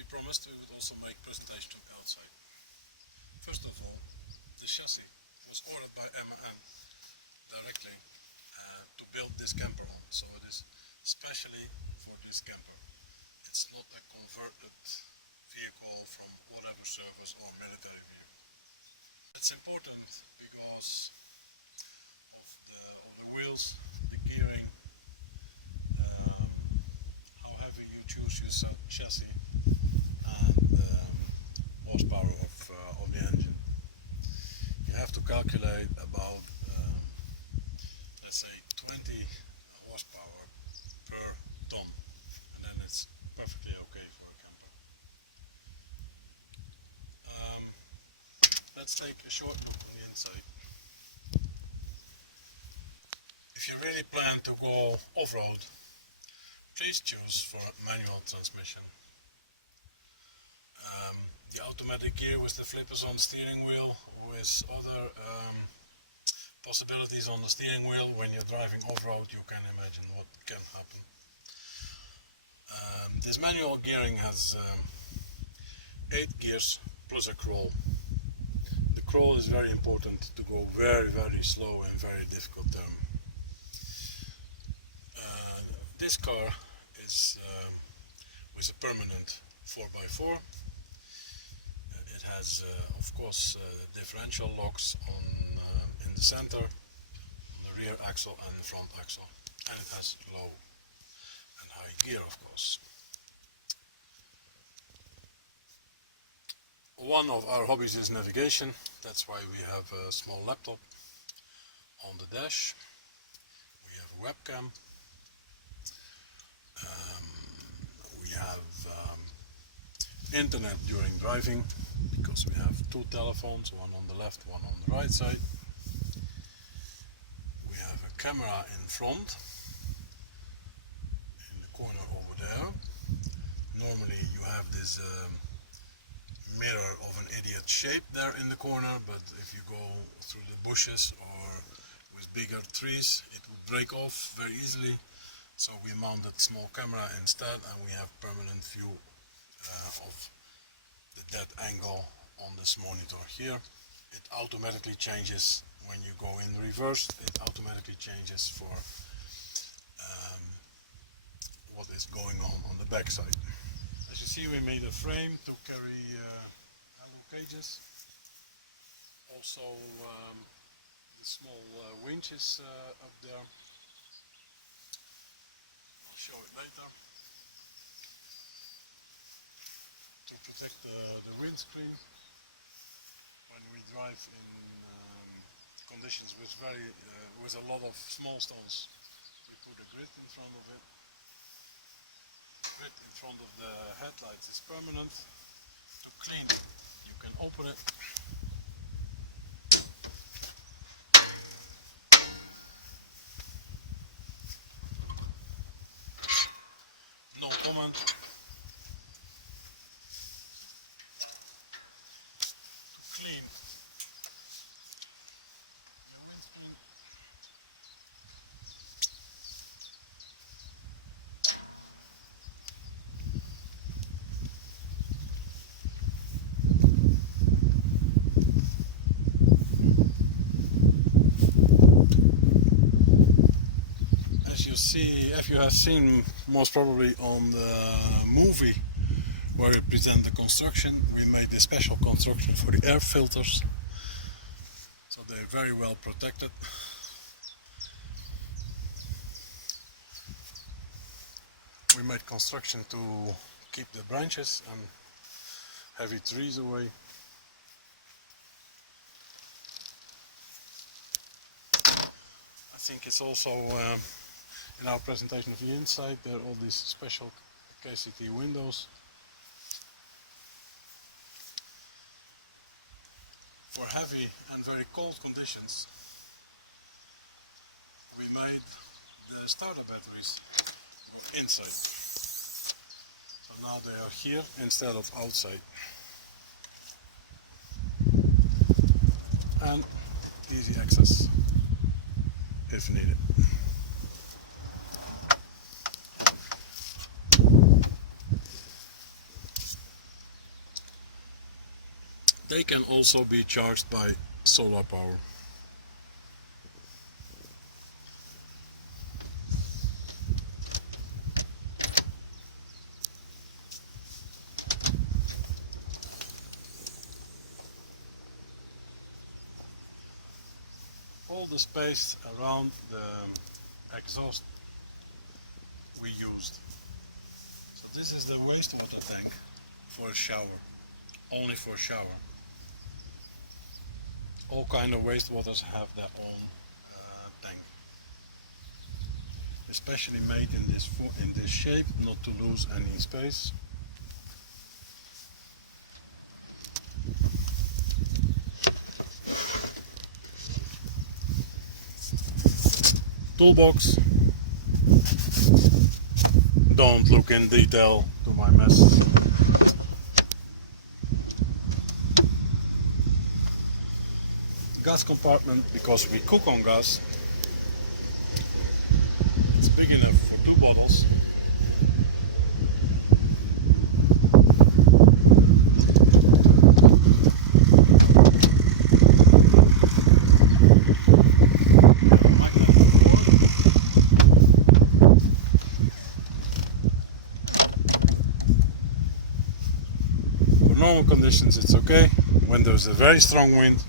we promised, we would also make presentation outside. First of all, the chassis was ordered by MAN directly to build this camper on, so it is specially for this camper. It's not a converted vehicle from whatever service or military vehicle. It's important because of the wheels, the gearing, how heavy you choose your chassis, and horsepower of the engine. You have to calculate about let's say 20 horsepower per ton, and then it's perfectly okay for a camper. Let's take a short look on the inside. If you really plan to go off-road, please choose for a manual transmission. The automatic gear with the flippers on the steering wheel, with other possibilities on the steering wheel. When you're driving off-road, you can imagine what can happen. This manual gearing has 8 gears plus a crawl. The crawl is very important to go very slow in very difficult terrain. This car is with a permanent 4x4. It has of course differential locks in the center, on the rear axle and the front axle, and it has low and high gear, of course. One of our hobbies is navigation. That's why we have a small laptop on the dash. We have a webcam. We have internet during driving, because we have 2 telephones, one on the left, one on the right side. We have a camera in front, in the corner over there. Normally you have this mirror of an idiot shape there in the corner, but if you go through the bushes or with bigger trees, it would break off very easily. So we mounted small camera instead, and we have permanent view of the dead angle on this monitor here. It automatically changes when you go in reverse. It automatically changes for what is going on the back side. As you see, we made a frame to carry hello cages. Also the small winch is up there. Show it later. To protect the windscreen when we drive in conditions with with a lot of small stones. We put a grid in front of it. The grid in front of the headlights is permanent. To clean it, you can open it. No comment. To clean the windscreen. If you have seen most probably on the movie where we present the construction, we made a special construction for the air filters, so they're very well protected. We made construction to keep the branches and heavy trees away. I think it's also in our presentation of the inside, there are all these special KCT windows. For heavy and very cold conditions, we made the starter batteries inside. So now they are here instead of outside. And easy access if needed. They can also be charged by solar power. All the space around the exhaust we used. So this is the wastewater tank for a shower, only for shower. All kind of wastewaters have their own tank, especially made in this shape, not to lose any space. Toolbox. Don't look in detail to my mess. Gas compartment, because we cook on gas. It's big enough for 2 bottles. For normal conditions it's okay. When there's a very strong wind,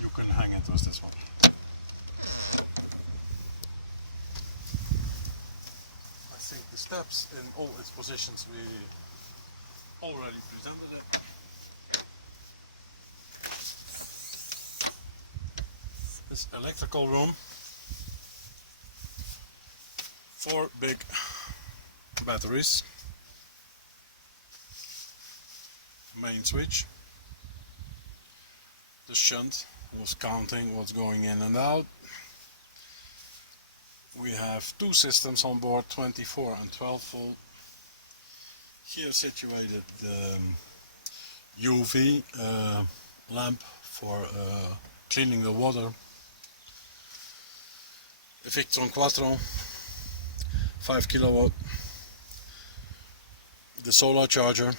you can hang it with this one. I think the steps in all its positions we already presented it. This electrical room, 4 big batteries, main switch, the shunt was counting what's going in and out. We have 2 systems on board, 24 and 12 volt. Here situated the UV lamp for cleaning the water. A Victron Quattro, 5 kilowatt. The solar charger.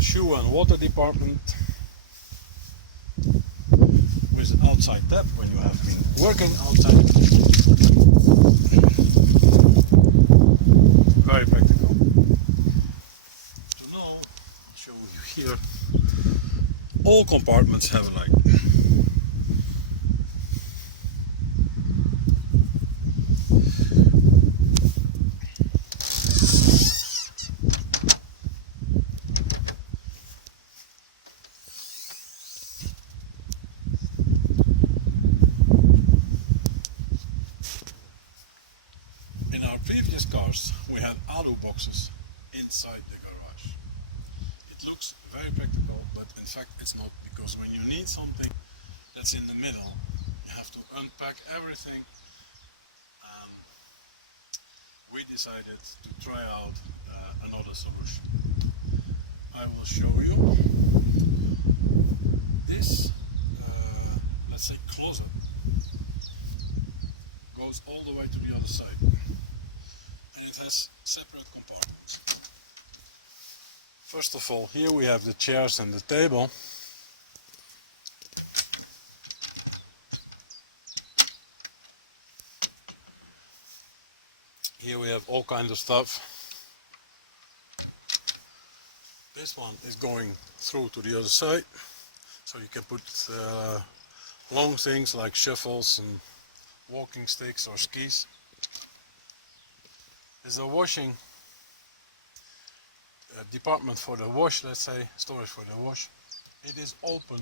Shoe and water department with outside tap when you have been working outside. Very practical. So now I'll show you here. All compartments have a light. In our previous cars we had alu boxes inside the garage. It looks very practical, but in fact it's not, because when you need something that's in the middle, you have to unpack everything. We decided to try out another solution. I will show you. This, let's say, closet goes all the way to the other side, and it has separate compartments. First of all, here we have the chairs and the table. Here we have all kinds of stuff. This one is going through to the other side, so you can put long things like shovels and walking sticks or skis. There's a washing department for the wash, let's say, storage for the wash. It is open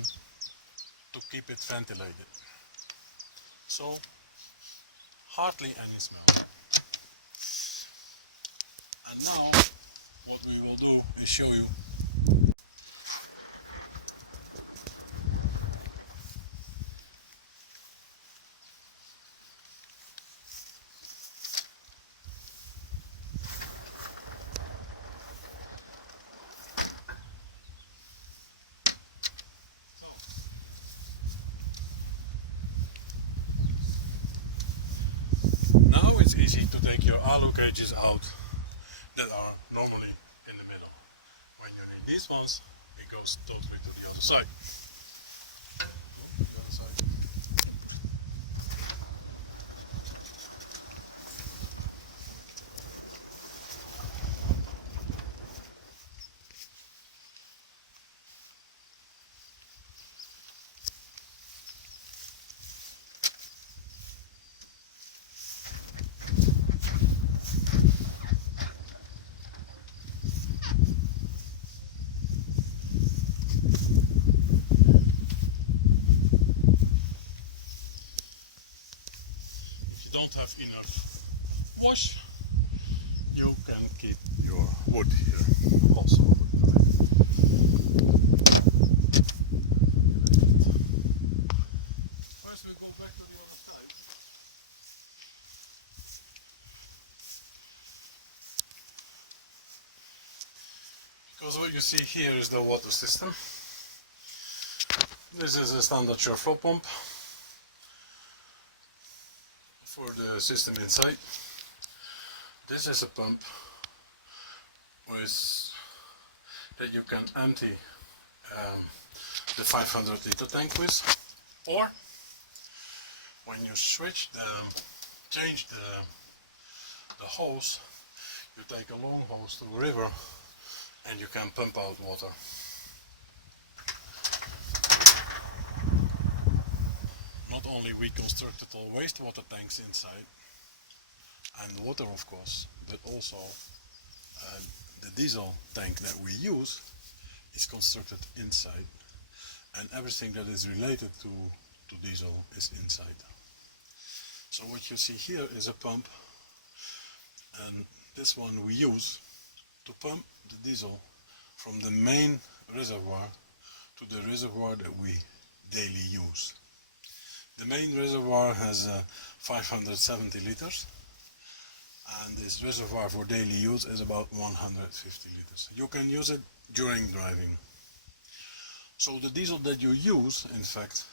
to keep it ventilated, so hardly any smell. And now what we will do is show you. Now it's easy to take your alu cages out that are normally in the middle. When you need these ones, it goes totally to the other side. Don't have enough wash, you can keep your wood here also. First we go back to the other side. Because what you see here is the water system. This is a standard shore flow pump for the system inside. This is a pump that you can empty the 500 liter tank with, or when you change the hose, you take a long hose to the river and you can pump out water. Not only we constructed all wastewater tanks inside, and water of course, but also the diesel tank that we use is constructed inside, and everything that is related to diesel is inside. So what you see here is a pump, and this one we use to pump the diesel from the main reservoir to the reservoir that we daily use. The main reservoir has 570 liters, and this reservoir for daily use is about 150 liters. You can use it during driving. So the diesel that you use, in fact,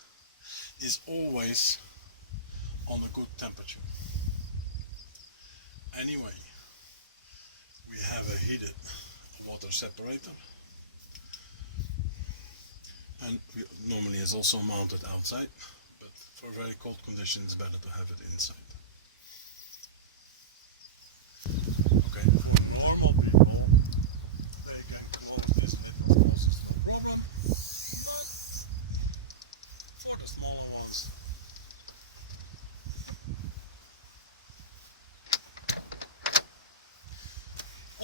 is always on a good temperature. Anyway, we have a heated water separator, and normally it's also mounted outside, but for very cold conditions it's better to have it inside. Okay, for normal people, they can come up with this little causes no problem, but for the smaller ones,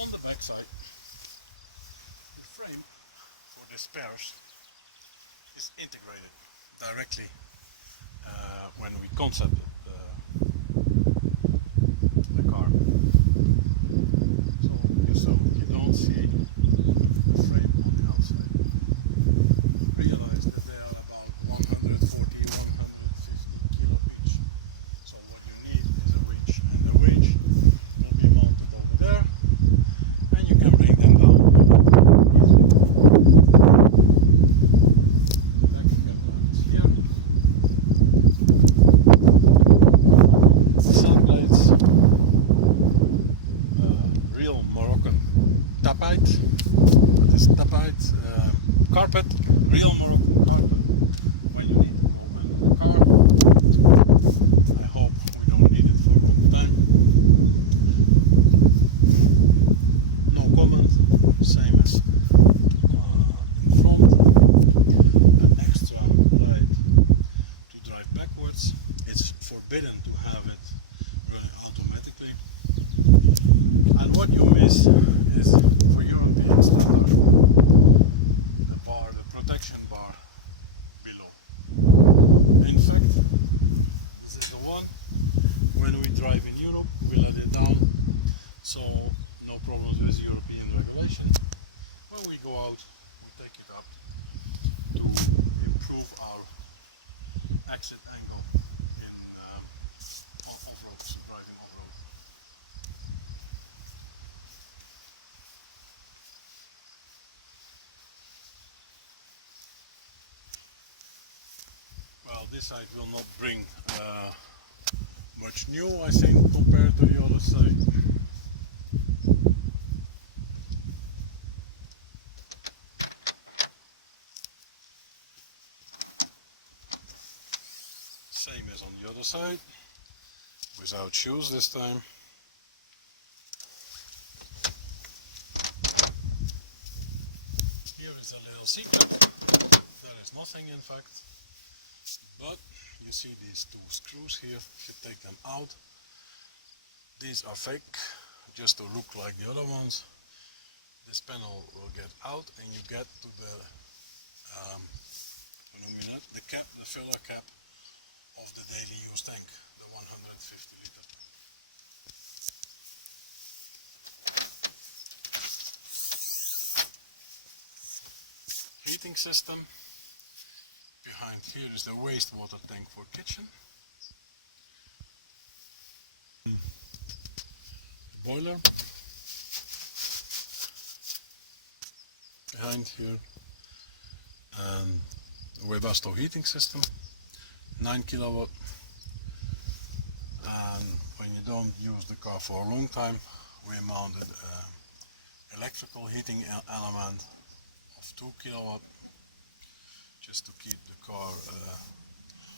on the back side, the frame for the spares is integrated directly when we concepted the car. So you don't see the frame on the outside. Realize that they are about 140, 150 kilo each. So what you need is a winch, and the winch will be mounted over there, and you can bring them down easily. Sun blades, real Moroccan tapite. That is tapite carpet, real Moroccan carpet. When you need to open the car, I hope we don't need it for a long time. No comment, same as in front. An extra light to drive backwards. It's forbidden to have it running automatically. And what you miss is, for European standard, the protection bar below. In fact, this is the one. When we drive in Europe, we let it down, so no problems with European regulation. When we go out, we take it up to improve our exit angle in off-road, driving off-road. Well, this side will not bring much new, I think, compared to the other side. Same as on the other side, without shoes this time. Here is a little secret. There is nothing in fact, but you see these two screws here. If you take them out, these are fake, just to look like the other ones. This panel will get out and you get to the cap, the filler cap of the daily use tank, the 150 liter. Heating system. Behind here is the wastewater tank for kitchen. Boiler. Behind here. And Webasto heating system, 9 kilowatt. And when you don't use the car for a long time, we mounted an electrical heating element of 2 kilowatt, just to keep the car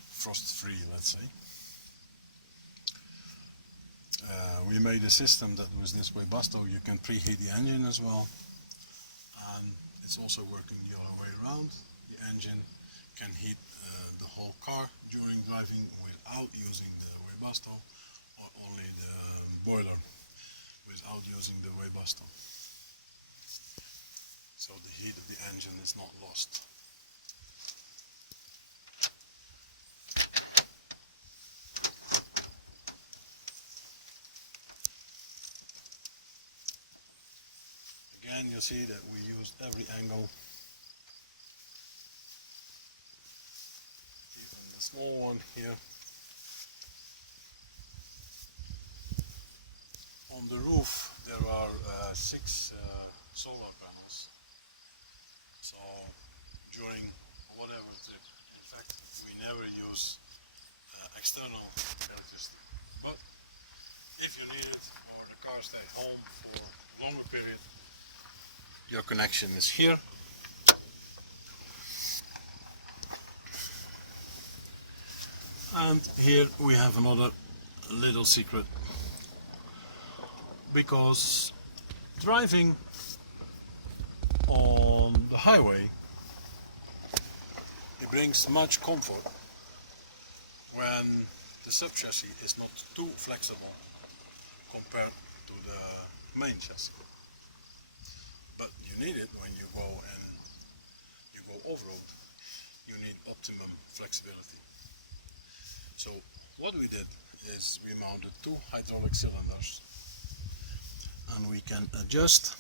frost free, let's say. We made a system that with this Webasto you can preheat the engine as well, and it's also working the other way around. The engine can heat the whole car during driving without using the Webasto, or only the boiler without using the Webasto. So the heat of the engine is not lost. Again, you see that we used every angle. Even the small one here. On the roof there are 6 solar panels. So during whatever trip, in fact we never use external electricity. But if you need it, or the car stays home for a longer period, your connection is here. And here we have another little secret, because driving on the highway, it brings much comfort when the sub-chassis is not too flexible compared to the main chassis. But you need it when you go off-road. You need optimum flexibility. So what we did is we mounted 2 hydraulic cylinders, and we can adjust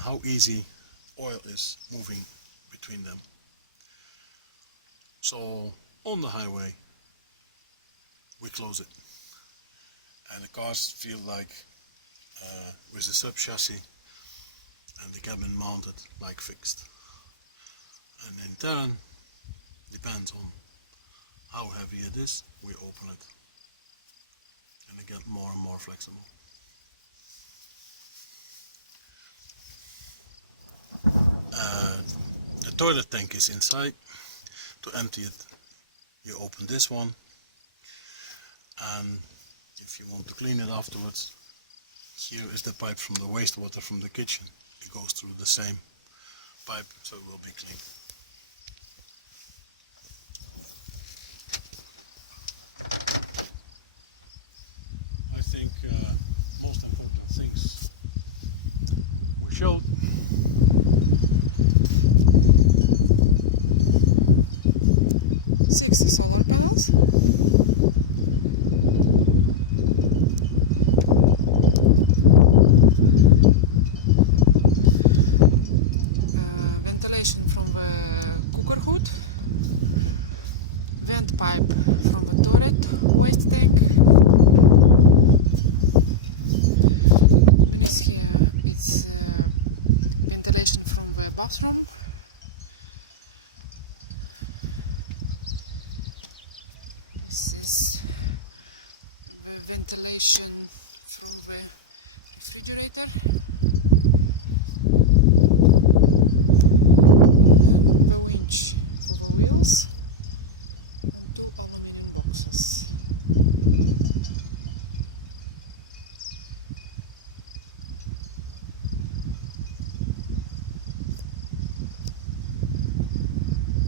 how easy oil is moving between them. So on the highway we close it, and the cars feel like with the sub chassis and the cabin mounted like fixed. And in turn, depends on how heavy it is, we open it and they get more and more flexible. The toilet tank is inside. To empty it, you open this one, and if you want to clean it afterwards, here is the pipe from the wastewater from the kitchen. It goes through the same pipe, so it will be clean. I think most important things we showed.